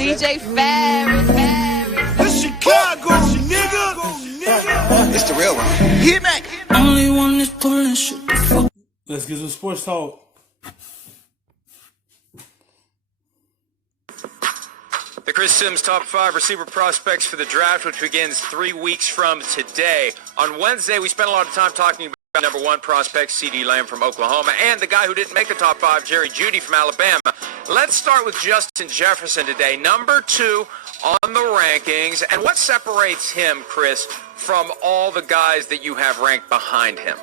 DJ Ferris. It's Chicago, nigga. It's the real one. Hit me. Only one that's pulling shit. Let's get some sports talk. The Chris Sims top 5 receiver prospects for the draft, which begins 3 weeks from today. On Wednesday, we spent a lot of time talking about number 1 prospect, C.D. Lamb from Oklahoma, and the guy who didn't make the top 5, Jerry Jeudy from Alabama. Let's start with Justin Jefferson today, number 2 on the rankings. And what separates him, Chris, from all the guys that you have ranked behind him?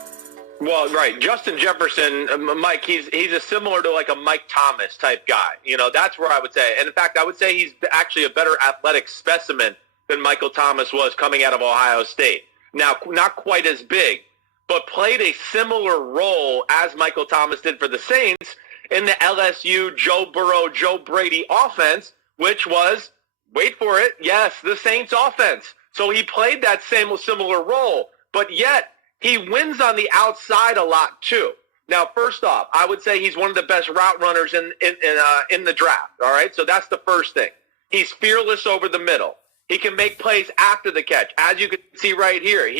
Well, right. Justin Jefferson, Mike, he's a similar to like a Mike Thomas type guy. You know, that's where I would say. And in fact, I would say he's actually a better athletic specimen than Michael Thomas was coming out of Ohio State. Now, not quite as big, but played a similar role as Michael Thomas did for the Saints in the LSU Joe Burrow, Joe Brady offense, which was, wait for it, yes, the Saints offense. So he played that similar role, but yet he wins on the outside a lot too. Now, first off, I would say he's one of the best route runners in the draft. All right, so that's the first thing. He's fearless over the middle. He can make plays after the catch, as you can see right here.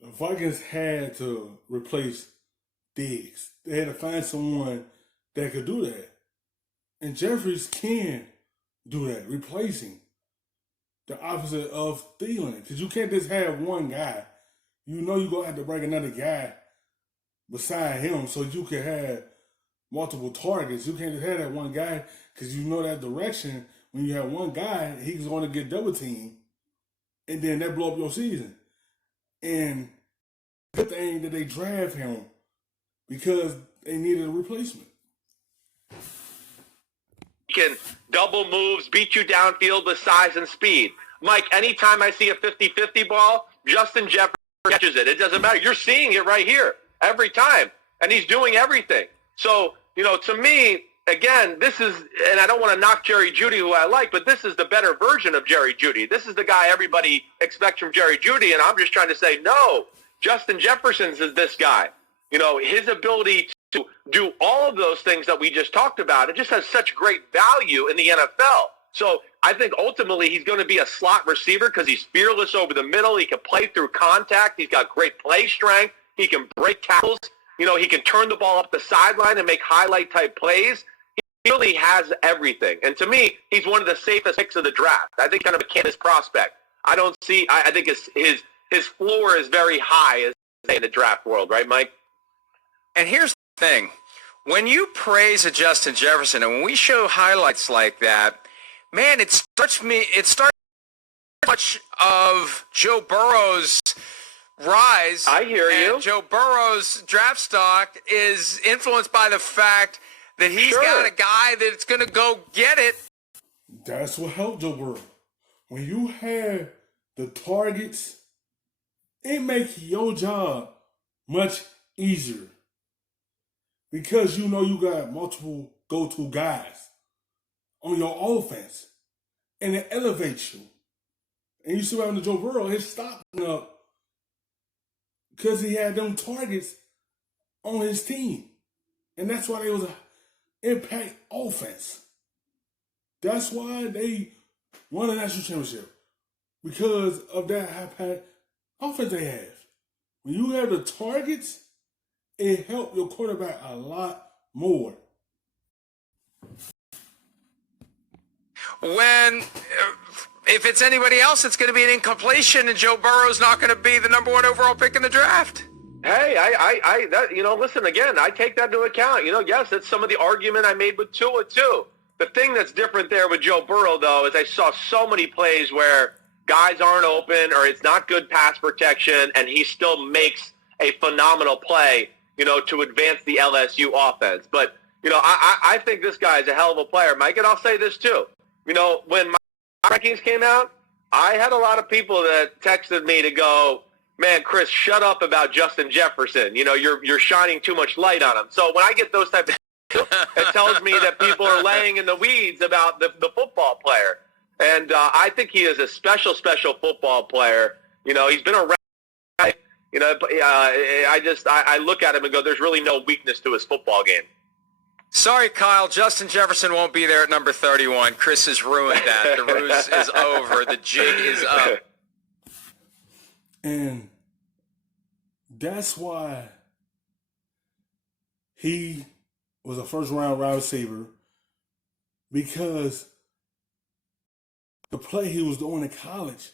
The Vikings had to replace Diggs. They had to find someone that could do that, and Jeffries can do that, replacing the opposite of Thielen, because you can't just have one guy. You know you're going to have to bring another guy beside him so you can have multiple targets. You can't just have that one guy because you know that direction. When you have one guy, he's going to get double teamed, and then that blow up your season. And good thing that they draft him because they needed a replacement. He can double moves, beat you downfield with size and speed. Mike, anytime I see a 50-50 ball, Justin Jefferson catches it. It doesn't matter. You're seeing it right here every time, and he's doing everything. So, you know, to me, again, this is, and I don't want to knock Jerry Jeudy, who I like, but this is the better version of Jerry Jeudy. This is the guy everybody expects from Jerry Jeudy, and I'm just trying to say, no, Justin Jefferson's is this guy. You know, his ability to do all of those things that we just talked about, it just has such great value in the NFL. So I think ultimately he's going to be a slot receiver because he's fearless over the middle. He can play through contact. He's got great play strength. He can break tackles. You know, he can turn the ball up the sideline and make highlight-type plays. He really has everything. And to me, he's one of the safest picks of the draft. I think kind of a Kansas prospect. I think his floor is very high as they say in the draft world, right, Mike? And here's the thing. When you praise a Justin Jefferson, and when we show highlights like that, man, it starts much of Joe Burrow's rise. I hear you. And Joe Burrow's draft stock is influenced by the fact that he's got a guy that's going to go get it. That's what helped Joe Burrow. When you have the targets, it makes your job much easier. Because you know you got multiple go-to guys on your offense. And it elevates you. And you see what happened to Joe Burrow, his stock went up because he had them targets on his team. And that's why they was an impact offense. That's why they won the national championship. Because of that high-impact offense they have. When you have the targets, it helped your quarterback a lot more. If it's anybody else, it's going to be an incompletion, and Joe Burrow's not going to be the number 1 overall pick in the draft. Hey, listen, again, I take that into account. You know, yes, that's some of the argument I made with Tua, too. The thing that's different there with Joe Burrow, though, is I saw so many plays where guys aren't open or it's not good pass protection, and he still makes a phenomenal play, you know, to advance the LSU offense. But, you know, I think this guy is a hell of a player, Mike, and I'll say this, too. You know, when my rankings came out, I had a lot of people that texted me to go, man, Chris, shut up about Justin Jefferson. You know, you're shining too much light on him. So when I get those type of it tells me that people are laying in the weeds about the football player. And I think he is a special football player. You know, he's been around. You know, I look at him and go, there's really no weakness to his football game. Sorry, Kyle. Justin Jefferson won't be there at number 31. Chris has ruined that. The ruse is over. The jig is up. And that's why he was a first-round wide receiver, because the play he was doing in college,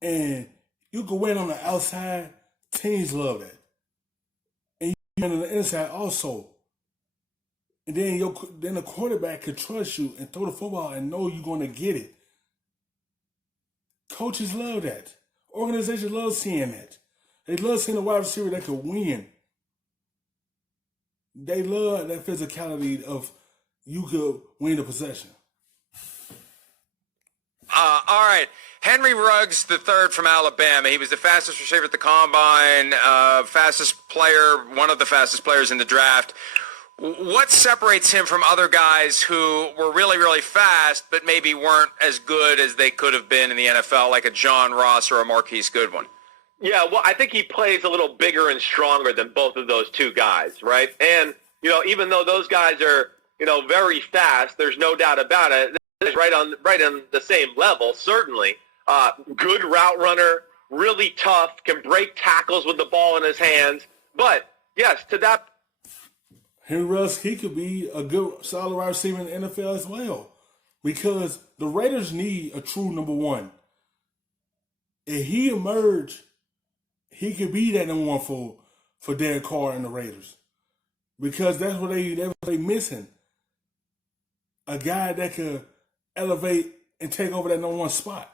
and you could win on the outside, teams love that. And you win on the inside also. And then the quarterback can trust you and throw the football and know you're going to get it. Coaches love that. Organizations love seeing that. They love seeing a wide receiver that could win. They love that physicality of you could win the possession. All right. Henry Ruggs III from Alabama. He was the fastest receiver at the combine, fastest player, one of the fastest players in the draft. What separates him from other guys who were really, really fast, but maybe weren't as good as they could have been in the NFL, like a John Ross or a Marquise Goodwin? Yeah, well, I think he plays a little bigger and stronger than both of those two guys, right? And, even though those guys are, very fast, there's no doubt about it. They're right on the same level, certainly. Good route runner, really tough, can break tackles with the ball in his hands. But, yes, to that Henry Ruggs, he could be a good, solid wide receiver in the NFL as well, because the Raiders need a true number one. If he emerged, he could be that number one for Derek Carr and the Raiders, because that's what they missing. A guy that could elevate and take over that number one spot.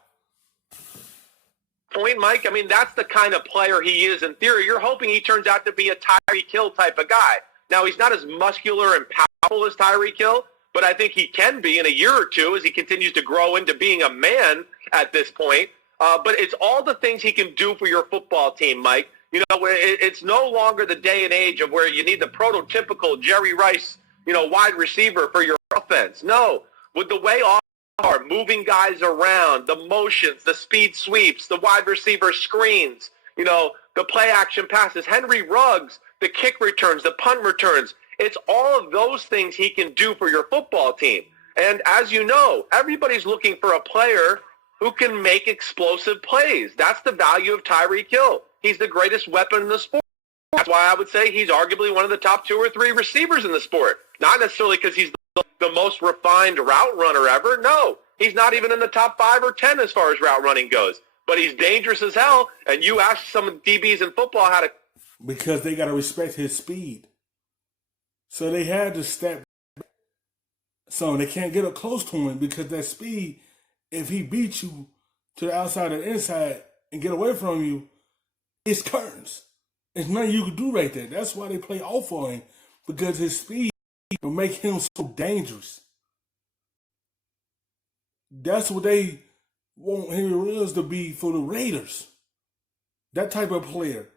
Point, Mike. I mean, that's the kind of player he is in theory. You're hoping he turns out to be a Tyreek Hill type of guy. Now, he's not as muscular and powerful as Tyreek Hill, but I think he can be in a year or two as he continues to grow into being a man at this point. But it's all the things he can do for your football team, Mike. It's no longer the day and age of where you need the prototypical Jerry Rice, wide receiver for your offense. No, with the way are moving guys around, the motions, the speed sweeps, the wide receiver screens, the play action passes, Henry Ruggs, the kick returns, the punt returns. It's all of those things he can do for your football team. And as you know, everybody's looking for a player who can make explosive plays. That's the value of Tyreek Hill. He's the greatest weapon in the sport. That's why I would say he's arguably one of the top 2 or 3 receivers in the sport. Not necessarily because he's the most refined route runner ever. No, he's not even in the top 5 or 10 as far as route running goes. But he's dangerous as hell. And you ask some DBs in football how to... Because they got to respect his speed. So they had to step back. So they can't get up close to him because that speed, if he beats you to the outside or the inside and get away from you, it's curtains. There's nothing you can do right there. That's why they play off on him, because his speed will make him so dangerous. That's what they want Henry Ruggs to be for the Raiders. That type of player.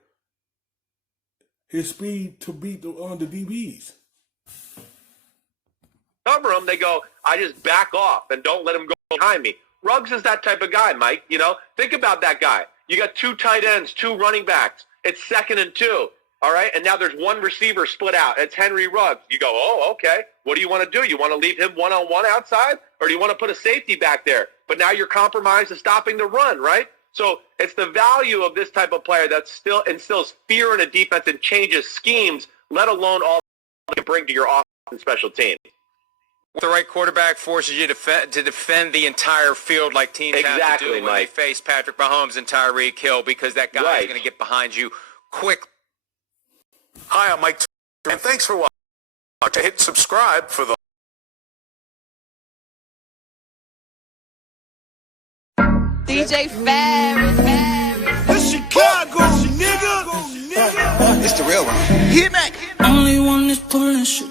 His speed to beat the DBs. Cover him, they go, I just back off and don't let him go behind me. Ruggs is that type of guy, Mike. Think about that guy. You got 2 tight ends, 2 running backs. It's 2nd and 2, all right? And now there's 1 receiver split out. It's Henry Ruggs. You go, oh, okay. What do you want to do? You want to leave him one-on-one outside, or do you want to put a safety back there? But now you're compromised to stopping the run, right? So it's the value of this type of player that still instills fear in a defense and changes schemes, let alone all you can bring to your offense and special teams. The right quarterback forces you to defend the entire field like teams have to do when they face Patrick Mahomes and Tyreek Hill, because that guy is going to get behind you quick. Hi, I'm Mike, and thanks for watching. Hit subscribe for the DJ Ferris. The Chicago nigga. It's the real one. Hit me. Only one is pulling shit.